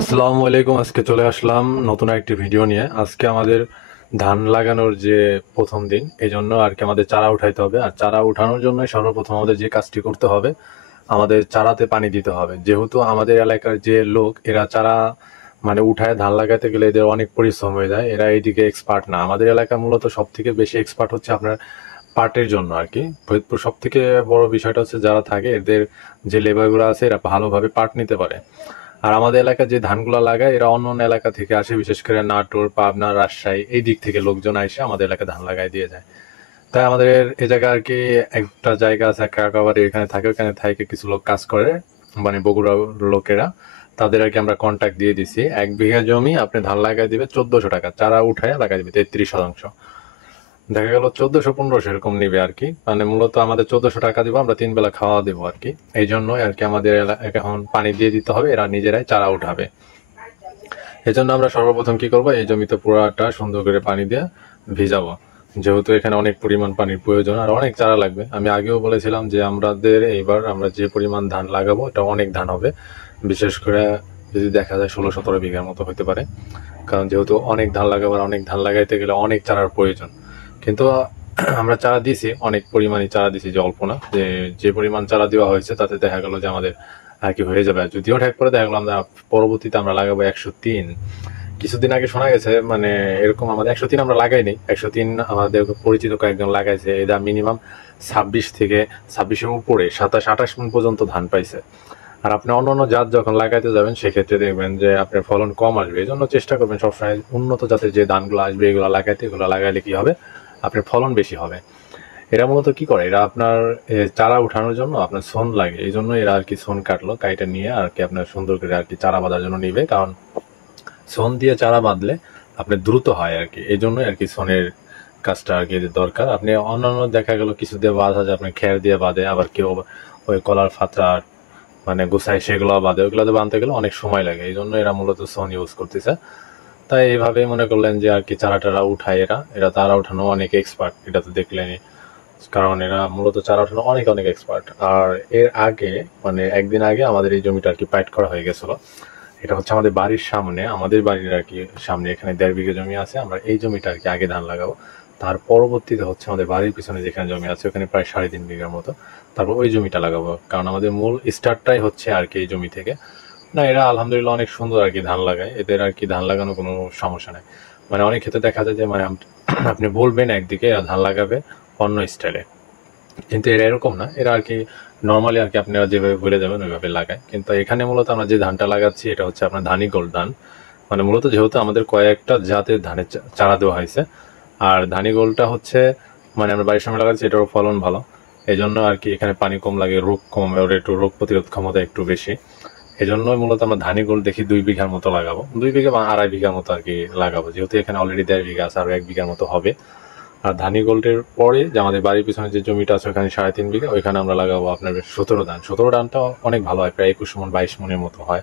আসসালামু আলাইকুম। আজকে চলে আসলাম নতুন একটি ভিডিও নিয়ে। আজকে আমাদের ধান লাগানোর যে প্রথম দিন, এই জন্য আর কি আমাদের চারা উঠাইতে হবে। আর চারা উঠানোর জন্য সর্বপ্রথম আমাদের যে কাজটি করতে হবে, আমাদের চারাতে পানি দিতে হবে। যেহেতু আমাদের এলাকার যে লোক, এরা চারা মানে উঠায় ধান লাগাতে গেলে এদের অনেক পরিশ্রম হয়ে যায়। এরা এইদিকে এক্সপার্ট না। আমাদের এলাকা মূলত সব থেকে বেশি এক্সপার্ট হচ্ছে আপনার পাটের জন্য আর কি। ফরিদপুর সব থেকে বড় বিষয়টা হচ্ছে যারা থাকে, এদের যে লেবারগুলো আছে এরা ভালোভাবে পাট নিতে পারে। আর আমাদের এলাকায় যে ধানগুলো লাগায় এরা অন্য অন্য এলাকা থেকে আসে, বিশেষ করে নাটোর, পাবনা, রাজশাহী এই দিক থেকে লোকজন এসে আমাদের এলাকায় ধান লাগাই দিয়ে যায়। তাই আমাদের এই জায়গায় আর কি একটা জায়গা আছে, কাকাবাড়ি, এখানে থাকে। ওখানে থাকে কিছু লোক কাজ করে, মানে বগুড়া লোকেরা। তাদের আর কি আমরা কন্ট্যাক্ট দিয়ে দিছি। 1 বিঘা জমি আপনি ধান লাগাই দিবে 1400 টাকা, চারা উঠায় লাগাই দিবে 33 শতাংশ। দেখা গেল 1400-1500 এরকম নিবে আর কি। মানে মূলত আমাদের 1400 টাকা দিব, আমরা 3 বেলা খাওয়া দেবো আর কি। এই জন্যই আর কি আমাদের এখন পানি দিয়ে দিতে হবে, এরা নিজেরাই চারা উঠাবে। এই জন্য আমরা সর্বপ্রথম কি করবো, এই জমিতে পুরাটা সুন্দর করে পানি দিয়ে ভিজাবো। যেহেতু এখানে অনেক পরিমাণ পানির প্রয়োজন আর অনেক চারা লাগবে। আমি আগেও বলেছিলাম যে আমাদের এইবার আমরা যে পরিমাণ ধান লাগাবো এটা অনেক ধান হবে। বিশেষ করে যদি দেখা যায় 16-17 বিঘার মতো হতে পারে। কারণ যেহেতু অনেক ধান লাগাবো আর অনেক ধান লাগাইতে গেলে অনেক চারার প্রয়োজন। কিন্তু আমরা চারা দিছি, অনেক পরিমাণই চারা দিছি, যে অল্প না। যে যে পরিমাণ চারা দেওয়া হয়েছে তাতে দেখা গেল যে আমাদের আর কি হয়ে যাবে। আর যদিও ঠেক করে দেখা গেলো আমরা পরবর্তীতে আমরা লাগাবো 103। কিছুদিন আগে শোনা গেছে মানে এরকম আমাদের 103 আমরা লাগাইনি, 103 আমাদের পরিচিত কয়েকজন লাগাইছে। এরা মিনিমাম 26 থেকে 26-এর উপরে 27-28 মণ পর্যন্ত ধান পাইছে। আর আপনি অন্যান্য জাত যখন লাগাইতে যাবেন সেক্ষেত্রে দেখবেন যে আপনার ফলন কম আসবে। এই জন্য চেষ্টা করবেন সবসময় উন্নত জাতের যে ধানগুলো আসবে এগুলো লাগাইতে। এগুলো লাগাইলে কি হবে, আপনার ফলন বেশি হবে। এরা মূলত কি করে, এরা আপনার চারা উঠানোর জন্য আপনার ছন লাগে, এই জন্য এরা আর কি ছন কাটলো, কাইটা নিয়ে আর কি আপনার সুন্দর করে আর কি চারা বাঁধার জন্য নিবে। কারণ ছন দিয়ে চারা বাঁধলে আপনার দ্রুত হয় আর কি। এই জন্যই আর কি ছনের কাজটা আর কি দরকার। আপনি অন্যান্য দেখা গেল কিছু দিয়ে বাঁধা যায়, আপনি খের দিয়ে বাঁধে, আবার কেউ ওই কলার ফাতরা মানে গুছাই সেগুলো বাঁধে। ওগুলোতে বাঁধতে গেলে অনেক সময় লাগে, এই জন্য এরা মূলত ছন ইউজ করতেছে। তাই এইভাবে মনে করলেন যে আর কি চারা টারা উঠায়। এরা এরা চারা উঠানো অনেক এক্সপার্ট, এটা তো দেখলেনই। কারণ এরা মূলত চারা উঠানো অনেক অনেক এক্সপার্ট। আর এর আগে মানে একদিন আগে আমাদের এই জমিটা আর কি পাইট করা হয়ে গেছিল। এটা হচ্ছে আমাদের বাড়ির সামনে, আমাদের বাড়ির আর কি সামনে, এখানে 1.5 বিঘা জমি আছে। আমরা এই জমিটা আর কি আগে ধান লাগাবো। তার পরবর্তীতে হচ্ছে আমাদের বাড়ির পিছনে যেখানে জমি আছে ওখানে প্রায় 3.5 বিঘার মতো, তারপর ওই জমিটা লাগাবো। কারণ আমাদের মূল স্টার্টটাই হচ্ছে আর কি এই জমি থেকে। না, এরা আলহামদুলিল্লাহ অনেক সুন্দর আর কি ধান লাগায়। এদের আর কি ধান লাগানো কোনো সমস্যা নাই। মানে অনেক ক্ষেত্রে দেখা যায় যে মানে আপনি বলবেন একদিকে, এরা ধান লাগাবে অন্য স্টাইলে। কিন্তু এরা এরকম না, এরা আর কি নর্মালি আর কি আপনারা যেভাবে বলে যাবেন ওইভাবে লাগায়। কিন্তু এখানে মূলত আমরা যে ধানটা লাগাচ্ছি এটা হচ্ছে আপনার ধানি গোল্ড ধান। মানে মূলত যেহেতু আমাদের কয়েকটা জাতের ধানের চারা দেওয়া হয়েছে, আর ধানি গোল্ডটা হচ্ছে মানে আমরা বাড়ির সামনে লাগাচ্ছি, এটারও ফলন ভালো। এই জন্য আর কি এখানে পানি কম লাগে, রোগ কম, ওর একটু রোগ প্রতিরোধ ক্ষমতা একটু বেশি। এই জন্যই মূলত আমরা ধানি গোল্ড দেখি 2 বিঘার মতো লাগাবো, 2 বিঘা বা 2.5 বিঘার মতো আর কি লাগাবো। যেহেতু এখানে অলরেডি 1.5 বিঘা আছে, আরো 1 বিঘার মতো হবে। আর ধানি গোল্ডের পরে যে আমাদের বাড়ির পিছনে যে জমিটা আছে ওখানে 3.5 বিঘা, ওইখানে আমরা লাগাবো আপনার 17 ধান। 17 ধানটা অনেক ভালো হয়, প্রায় 21 মণ 22 মণের মতো হয়।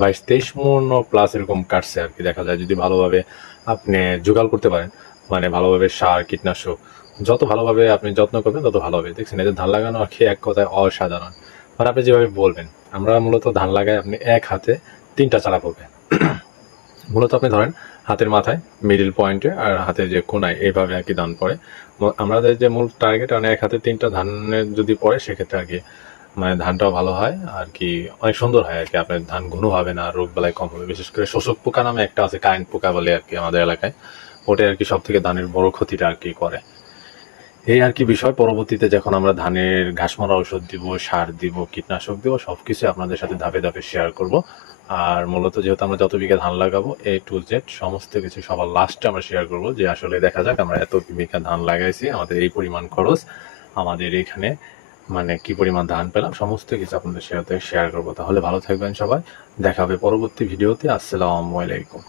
22-23 মণ প্লাস এরকম কাটছে আর কি। দেখা যায় যদি ভালোভাবে আপনি জোগাড় করতে পারেন, মানে ভালোভাবে সার কীটনাশক যত ভালোভাবে আপনি যত্ন করবেন তত ভালো হবে। দেখছেন এদের ধান লাগানো আর কি এক কথায় অসাধারণ। মানে আপনি যেভাবে বলবেন, আমরা মূলত ধান লাগাই আপনি এক হাতে 3টা চারা পড়বে। মূলত আপনি ধরেন হাতের মাথায়, মিডিল পয়েন্টে আর হাতের যে কোনায় এইভাবে আর কি ধান পড়ে। আমাদের যে মূল টার্গেট মানে এক হাতে 3টা ধানের যদি পড়ে সেক্ষেত্রে আর কি মানে ধানটাও ভালো হয় আর কি, অনেক সুন্দর হয় আর কি। আপনার ধান ঘন হবে না, রোগ বেলায় কম হবে। বিশেষ করে শোষক পোকা নামে একটা আছে, কারেন্ট পোকা বলে আর কি আমাদের এলাকায়, ওটা আর কি সব থেকে ধানের বড় ক্ষতিটা আর কি করে। এই আর কি বিষয়। পরবর্তীতে যখন আমরা ধানের ঘাস মারা ঔষধ দিব, সার দিব, কীটনাশক দিব, সবকিছু আপনাদের সাথে ধাপে ধাপে শেয়ার করব। আর মূলত যেহেতু আমরা যত বিঘা ধান লাগাবো A to Z সমস্ত কিছু সবার লাস্টে আমরা শেয়ার করব, যে আসলে দেখা যাক আমরা এত বিঘা ধান লাগাইছি, আমাদের এই পরিমাণ খরচ, আমাদের এখানে মানে কি পরিমাণ ধান পেলাম, সমস্ত কিছু আপনাদের সাথে শেয়ার করবো। তাহলে ভালো থাকবেন সবাই, দেখা হবে পরবর্তী ভিডিওতে। আসসালামু আলাইকুম।